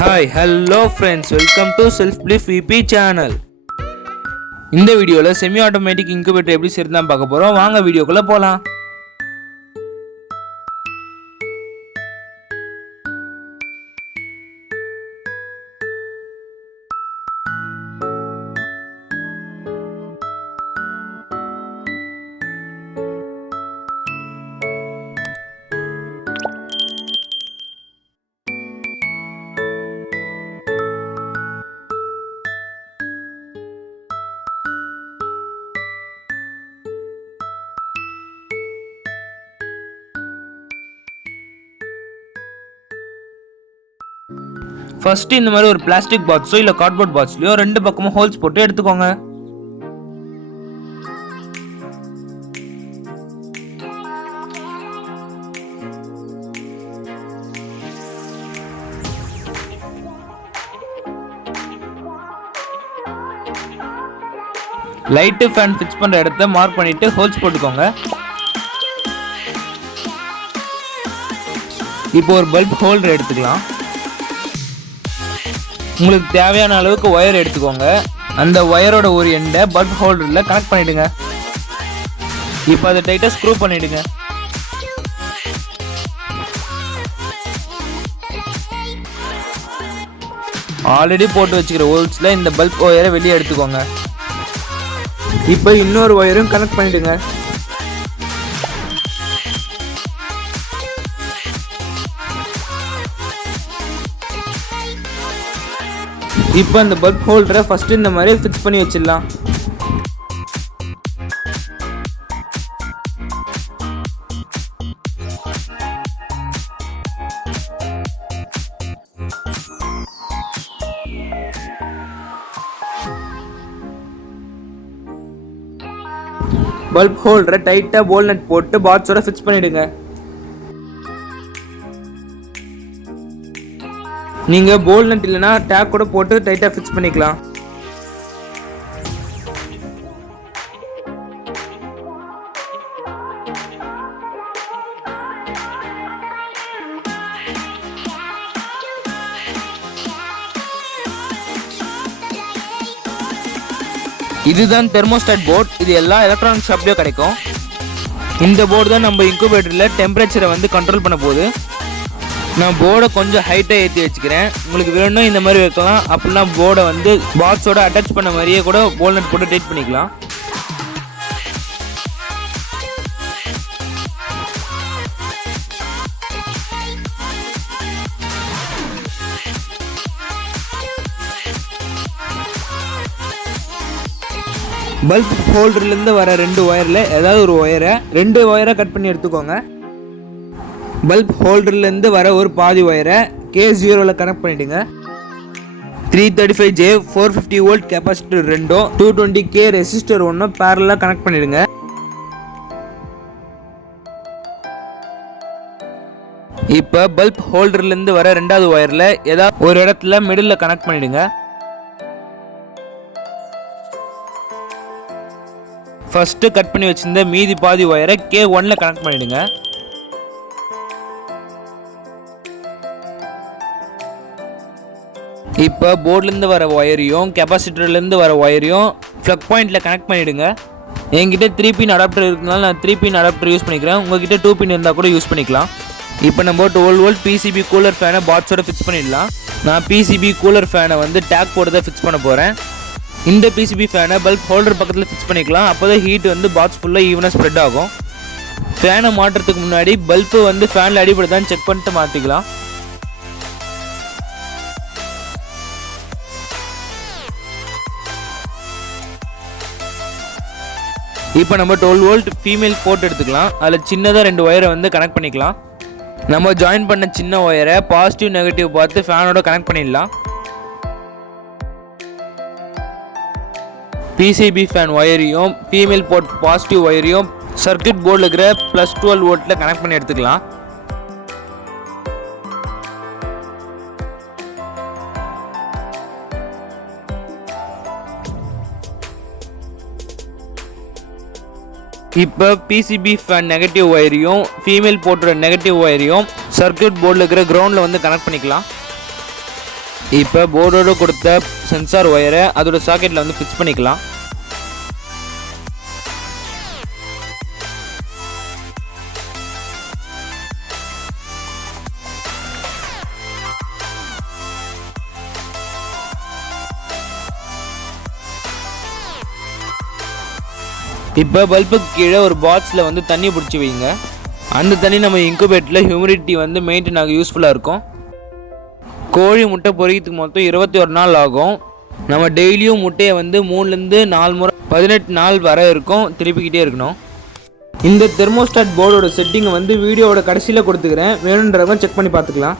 Hi, hello friends, welcome to Self-Belief VP channel. இந்த வீடியோல semi automatic incubator எப்படி செய்யறதுன்னு பார்க்க போறோம். வாங்க வீடியோக்குள்ள போலாம். ஃபர்ஸ்ட் இந்த மாதிரி ஒரு பிளாஸ்டிக் பாக்ஸோ இல்ல கார்ட்போர்ட் பாக்ஸ்லயோ ரெண்டு பக்கமும் ஹோல்ஸ் போட்டு எடுத்துக்கோங்க. லைட் ஃபேன் ஃபிக்ஸ் பண்ற இடத்தை மார்க் பண்ணிட்டு ஹோல்ஸ் போட்டுக்கோங்க. இப்போ ஒரு பல்ப் ஹோல்டர் எடுத்துக்கலாம். உங்களுக்கு தேவையான அளவுக்கு ஒயர் எடுத்துக்கோங்க. அந்த ஒயரோட ஒரு எண்டை பல்ப் ஹோல்டர்ல கனெக்ட் பண்ணிடுங்க. இப்போ அதை டைட்டா ஸ்க்ரூ பண்ணிடுங்க. ஆல்ரெடி போட்டு வச்சுக்கிற ஹோல்ஸ்ல இந்த பல்ப் ஒயரை வெளியே எடுத்துக்கோங்க. இப்போ இன்னொரு ஒயரும் கனெக்ட் பண்ணிடுங்க. இப்போ அந்த பல்ப் ஹோல்டரை ஃபர்ஸ்ட் இந்த மாதிரி ஃபிக்ஸ் பண்ணி வச்சிடலாம். பல்ப் ஹோல்டரை டைட்டா போல் நட் போட்டு பாக்ஸோட ஃபிக்ஸ் பண்ணிடுங்க. நீங்க போல் நட் இல்லனா டேக் கூட போட்டு டைட்டா ஃபிக்ஸ் பண்ணிக்கலாம். இதுதான் தெர்மோஸ்டாட் போர்டு. இது எல்லா எலக்ட்ரானிக் ஷாப்லயும் கிடைக்கும். இந்த போர்டு தான் நம்ம இன்குபேட்டர்ல டெம்பரேச்சரை வந்து கண்ட்ரோல் பண்ண போகுது. நான் போர்டை கொஞ்சம் ஹைட்டாக ஏற்றி வச்சுக்கிறேன். உங்களுக்கு வேணும் இந்த மாதிரி வைக்கலாம். அப்படின்னா போர்டை வந்து பாக்ஸோட அட்டாச் பண்ண மாதிரியே கூட போல் நட் போட்டு டைட் பண்ணிக்கலாம். பல்ப் ஹோல்டர்லேருந்து வர ரெண்டு ஒயரில் ஏதாவது ஒரு ரெண்டு ஒயரை கட் பண்ணி எடுத்துக்கோங்க. பல்ப் ஹோல்டர்லேருந்து வர ஒரு பாதி ஒயரை K0ல கனெக்ட் பண்ணிடுங்க. 335J 450 வோல்ட் கெப்பாசிட்டர் ரெண்டும் 220K ரெசிஸ்டர் ஒன்றும் பேரலாக கனெக்ட் பண்ணிடுங்க. இப்போ பல்ப் ஹோல்டர்லேருந்து வர ரெண்டாவது ஒயரில் ஏதாவது ஒரு இடத்துல மிடில் கனெக்ட் பண்ணிடுங்க. ஃபர்ஸ்ட் கட் பண்ணி வச்சிருந்த மீதி பாதி ஒயரை K1ல கனெக்ட் பண்ணிடுங்க. இப்போ போர்ட்லேருந்து வர ஒயரையும் கெப்பாசிட்டர்லேருந்து வர ஒயரையும் ஃப்ளக் பாயிண்டில் கனெக்ட் பண்ணிவிடுங்க. என்கிட்ட 3 பின் அடாப்டர் இருக்கிறதுனால நான் 3 பின் அடாப்டர் யூஸ் பண்ணிக்கிறேன். உங்ககிட்ட 2 பின் இருந்தால் கூட யூஸ் பண்ணிக்கலாம். இப்போ நம்ம 12 வோல்ட் PCB கூலர் ஃபேனை பாக்ஸோட ஃபிக்ஸ் பண்ணிடலாம். நான் PCB கூலர் ஃபேனை வந்து டேக் போர்டு தான் ஃபிக்ஸ் பண்ண போகிறேன். இந்த PCB ஃபேனை பல்ப் ஹோல்டர் பக்கத்தில் ஃபிக்ஸ் பண்ணிக்கலாம். அப்போ தான் ஹீட் வந்து பாக்ஸ் ஃபுல்லாக ஈவனாக ஸ்ப்ரெட் ஆகும். ஃபேனை மாட்டுறதுக்கு முன்னாடி பல்ப்பு வந்து ஃபேனில் அடிபடுதான்னு செக் பண்ணிட்டு மாற்றிக்கலாம். இப்போ நம்ம 12 வோல்ட் ஃபீமேல் போர்ட் எடுத்துக்கலாம். அதில் சின்னதாக ரெண்டு ஒயரை வந்து கனெக்ட் பண்ணிக்கலாம். நம்ம ஜாயின் பண்ண சின்ன ஒயரை பாசிட்டிவ் நெகட்டிவ் பார்த்து ஃபேனோட கனெக்ட் பண்ணிடலாம். PCB ஃபேன் ஒயரையும் ஃபீமேல் போர்ட் பாசிட்டிவ் ஒயரையும் சர்க்யூட் போர்டில் இருக்கிற +12 வோல்ட்டில் கனெக்ட் பண்ணி எடுத்துக்கலாம். இப்போ PCB ஃபேன் நெகட்டிவ் ஒயரையும் ஃபீமேல் போர்ட்டோட நெகட்டிவ் ஒயரையும் சர்க்யூட் போர்டில் இருக்கிற கிரவுண்டில் வந்து கனெக்ட் பண்ணிக்கலாம். இப்போ போர்டோடு கொடுத்த சென்சார் ஒயரை அதோட சாக்கெட்டில் வந்து ஃபிக்ஸ் பண்ணிக்கலாம். இப்போ பல்புக்கு கீழே ஒரு பாக்ஸில் வந்து தண்ணி பிடிச்சி வைங்க. அந்த தண்ணி நம்ம இன்குபேட்டரில் ஹியூமிடிட்டி வந்து மெயின்டைன் ஆக யூஸ்ஃபுல்லாக இருக்கும். கோழி முட்டை பொரிக்கிறதுக்கு மொத்தம் 21 நாள் ஆகும். நம்ம டெய்லியும் முட்டையை வந்து 3-4 முறை 18 நாள் வரை இருக்கும் திருப்பிக்கிட்டே இருக்கணும். இந்த தெர்மோஸ்டாட் போர்டோட செட்டிங்கை வந்து வீடியோவோட கடைசியில் கொடுத்துக்கிறேன், வேணுன்றவங்க செக் பண்ணி பார்த்துக்கலாம்.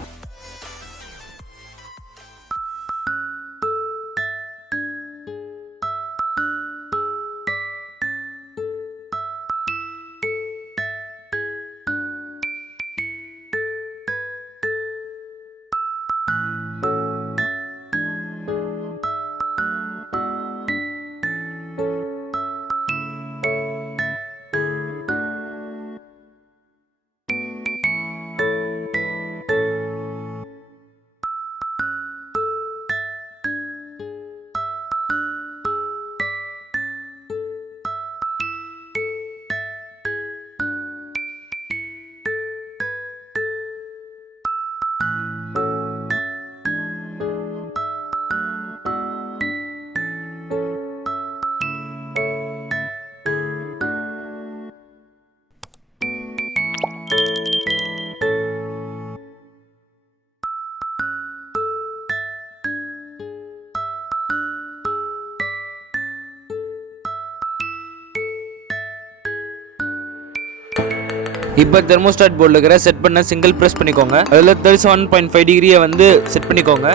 இப்போ தெர்மோஸ்டாட் போர்டில் இருக்கிற செட் பண்ண சிங்கிள் ப்ரெஸ் பண்ணிக்கோங்க. அதில் 37.5 டிகிரியை வந்து செட் பண்ணிக்கோங்க.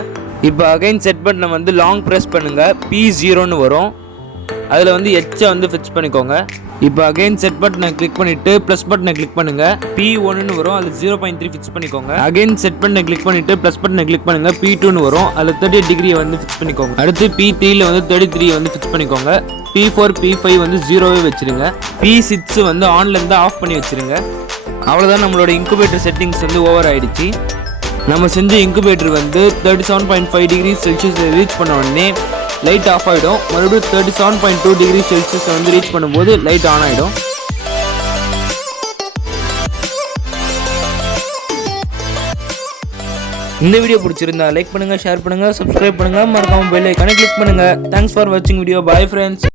இப்போ அகைன் செட் பண்ண வந்து லாங் ப்ரெஸ் பண்ணுங்கள். P0ன்னு வரும். அதில் வந்து H வந்து ஃபிக்ஸ் பண்ணிக்கோங்க. இப்போ அகைன் செட் பட்டனை கிளிக் பண்ணிவிட்டு ப்ளஸ் பட்டனை கிளிக் பண்ணுங்கள். P1ன்னு வரும். அதில் 0.3 ஃபிக்ஸ் பண்ணிக்கோங்க. அகைன் செட் பட்டனை கிளிக் பண்ணிவிட்டு ப்ளஸ் பட்டனை கிளிக் பண்ணுங்கள். P2ன்னு வரும். அதில் 38 டிகிரியை வந்து ஃபிக்ஸ் பண்ணிக்கோங்க. அடுத்து P3ல் வந்து 33 வந்து ஃபிக்ஸ் பண்ணிக்கோங்க. P4 P5 வந்து 0வே வச்சுருங்க. P6 வந்து ஆன்லேருந்து ஆஃப் பண்ணி வச்சுருங்க. அவ்வளோதான், நம்மளோட இன்குபேட்டர் செட்டிங்ஸ் வந்து ஓவர் ஆகிடுச்சு. நம்ம செஞ்ச இன்குபேட்டர் வந்து 37.5 டிகிரி செல்சியஸ் ரீச் பண்ண உடனே லைட் ஆஃப் ஆகிடும். மறுபடியும் 37.2 டிகிரி செல்சியஸ் வந்து ரீச் பண்ணும்போது லைட் ஆன் ஆகிடும். இந்த வீடியோ பிடிச்சிருந்தா லைக் பண்ணுங்கள், ஷேர் பண்ணுங்கள், சப்ஸ்கிரைப் பண்ணுங்கள், மறக்காம பெல் ஐகானை கிளிக் பண்ணுங்கள். தேங்க்ஸ் ஃபார் வாட்சிங் வீடியோ. Bye friends.